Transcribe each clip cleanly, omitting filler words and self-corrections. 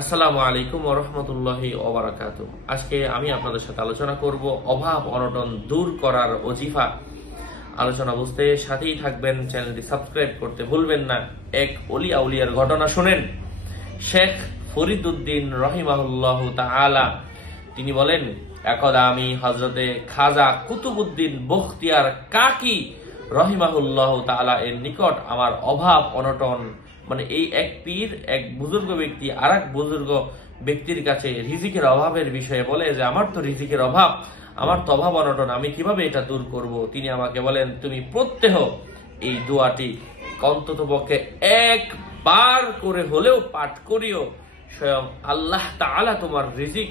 আসসালামু আলাইকুম ওয়া রাহমাতুল্লাহি ওয়া বারাকাতুহু। আজকে আমি আপনাদের সাথে আলোচনা করব অভাব অনটন দূর করার ওজিফা। আলোচনা বুঝতে সাথেই থাকবেন, চ্যানেলটি সাবস্ক্রাইব করতে ভুলবেন না। এক ওলি আউলিয়ার ঘটনা শুনেন। শেখ ফরিদউদ্দিন রাহিমাহুল্লাহু তাআলা তিনি বলেন, একদা আমি হযরতে খাজা কুতুবউদ্দিন বখতিয়ার কাকি রাহিমাহুল্লাহু তাআলা এর নিকট আমার অভাব অনটন এই এক পীর, এক বুজুর্গ ব্যক্তি আর এক বুজুর্গ ব্যক্তির কাছে রিজিকের অভাবের বিষয়ে বলে যে আমার তো রিজিকের অভাব, আমার তো অভাব অনটন, আমি কিভাবে এটা দূর করব। তিনি আমাকে বলেন, তুমি প্রত্যহ এই দোয়াটি অন্ততপক্ষে একবার করে হলেও পাঠ করিও, স্বয়ং আল্লাহ তাআলা তোমার রিজিক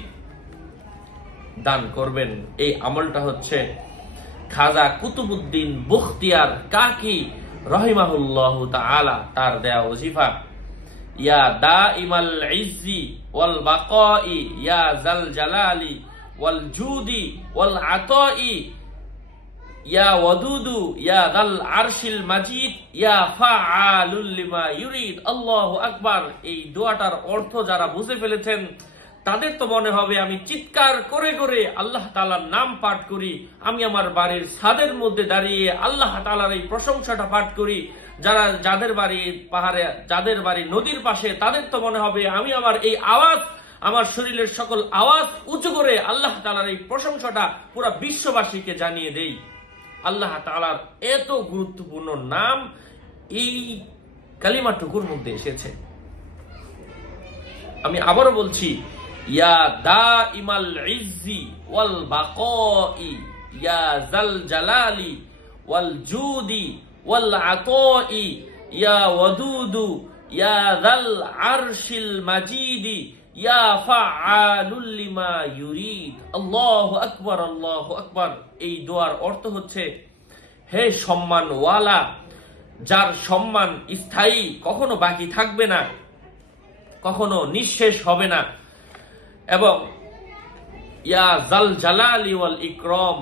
দান করবেন। এই আমলটা হচ্ছে খাজা কুতুবউদ্দিন বখতিয়ার কাকি রাহিমাহুল্লাহু তাআলা তার দেয়া ওজিফা। ইয়া দাইমাল ইজ্জি ওয়াল বাকাই ইয়া জাল জালালি ওয়াল জুদি ওয়াল আতাই ইয়া ওয়াদুদু ইয়া যাল আরশিল মাজিদ ইয়া ফাআলুল লিমা ইউরিদ। আল্লাহু আকবার। এই দোয়াটার অর্থ যারা বুঝে ফেলেছেন তাদের তো মনে হবে আমি চিৎকার করে করে আল্লাহ তাআলার নাম পাঠ করি, আমি আমার বাড়ির ছাদের মধ্যে দাঁড়িয়ে আল্লাহ তাআলার এই প্রশংসাটা পাঠ করি। যাদের বাড়ি পাহাড়ে, যাদের বাড়ি নদীর পাশে, তাদের তো মনে হবে আমি আমার এই আওয়াজ, আমার শরীরের সকল আওয়াজ উঁচু করে আল্লাহ তাআলার এই প্রশংসাটা পুরো বিশ্ববাসীকে জানিয়ে দেই। আল্লাহ তাআলার এত গুরুত্বপূর্ণ নাম এই কালিমাটুকুর মধ্যে এসেছে। আমি আবারও বলছি, ইয়া দাইমাল ইজ্জি ওয়াল বাকাই ইয়া জাল জালালি ওয়াল জুদি ওয়াল আতাই ইয়া ওয়াদুদু ইয়া যাল আরশিল মাজিদি ইয়া ফাআলুল লিমা ইউরিদ। আল্লাহু আকবার, আল্লাহু আকবার। এই দোয়ার অর্থ হচ্ছে, হে সম্মানওয়ালা, যার সম্মান স্থায়ী, কখনো বাকি থাকবে না, কখনো নিঃশেষ হবে না, এবং ইয়া জাল জালালি ওয়াল ইকরাম,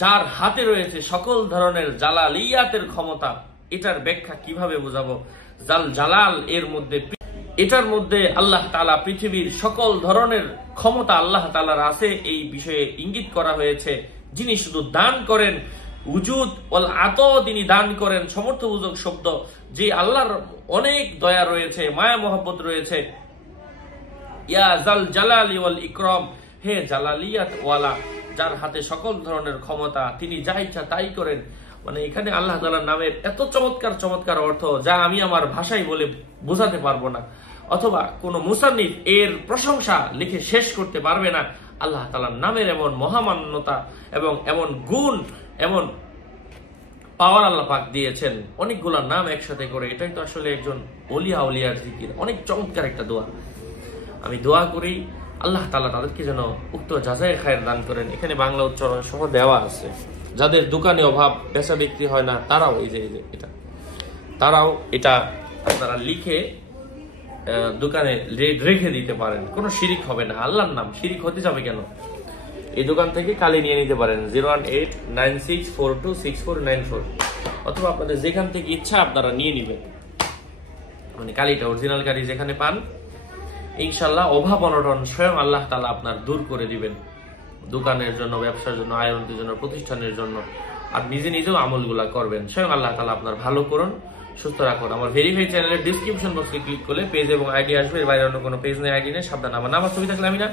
যার হাতে রয়েছে সকল ধরনের জালালিয়াতের ক্ষমতা। এটার ব্যাখ্যা কিভাবে বোঝাবো? জাল জালাল এটার মধ্যে আল্লাহ তাআলা পৃথিবীর সকল ধরনের ক্ষমতা আল্লাহ তাআলার আছে, এই বিষয়ে ইঙ্গিত করা হয়েছে। যিনি শুধু দান করেন, উজুদ ওয়াল আতা, তিনি দান করেন, সমর্থবোধক শব্দ। যে আল্লাহর অনেক দয়া রয়েছে, মায়া মহব্বত রয়েছে। ইয়া জাল জালালি ওয়াল ইকরাম, হে জালালিয়াত ওয়ালা, যার হাতে সকল ধরনের ক্ষমতা, তিনি যা ইচ্ছা তাই করেন। এখানে আল্লাহ তাআলার নামের এত চমৎকার চমৎকার অর্থ যা আমি আমার ভাষায় বলে বোঝাতে পারবো না, অথবা কোন মুসান্নিফ এর প্রশংসা লিখে শেষ করতে পারবে না। আল্লাহ তাআলার নামের এমন মহামান্যতা এবং এমন গুণ, এমন পাওয়ার আল্লাহ পাক দিয়েছেন অনেকগুলা নাম একসাথে করে। এটাই তো আসলে একজন ওলিয়া আউলিয়ার জিকির। অনেক চমৎকার একটা দোয়া। আমি দোয়া করি আল্লাহ তাআলা তাদেরকে যেন উক্ত জাযায়ে খায়ের দান করেন। এখানে বাংলা উচ্চারণ সহ দেওয়া আছে। যাদের দোকানে অভাব, বেচা বিক্রি হয় না, তারাও এটা আপনারা লিখে দোকানে রেখে দিতে পারেন। কোনো শিরিক হবে না। আল্লাহর নাম, শিরিক হতে যাবে কেন? এই দোকান থেকে কালি নিয়ে নিতে পারেন 01896426494, অথবা আপনাদের যেখান থেকে ইচ্ছা আপনারা নিয়ে নিবেন। কালিটা অরিজিনাল কালি যেখানে পান, ইনশাআল্লাহ অভাব অনটন স্বয়ং আল্লাহ তাআলা আপনার দূর করে দিবেন। দোকানের জন্য, ব্যবসার জন্য, আয় উন্নতির জন্য, প্রতিষ্ঠানের জন্য, আর নিজেও আমলগুলা করবেন। স্বয়ং আল্লাহ তাআলা আপনার ভালো করুন, সুস্থ রাখুন। আমার ভেরিফাই চ্যানেলের ডিসক্রিপশন বক্সে ক্লিক করলে পেজ এবং আইডি আসবে। এর বাইরে অন্য কোনো পেজ নেই, আইডি নেই। সাবধান। আমার নাম ছবি থাকলে আমি না,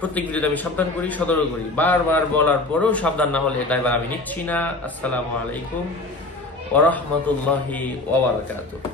প্রত্যেক ভিডিওতে আমি সাবধান করি, সতর্ক করি। বারবার বলার পরেও সাবধান না হলে এটা এবার আমি নিচ্ছি না। আসসালামু আলাইকুম ওয়া রাহমাতুল্লাহি ওয়া বারাকাতুহু।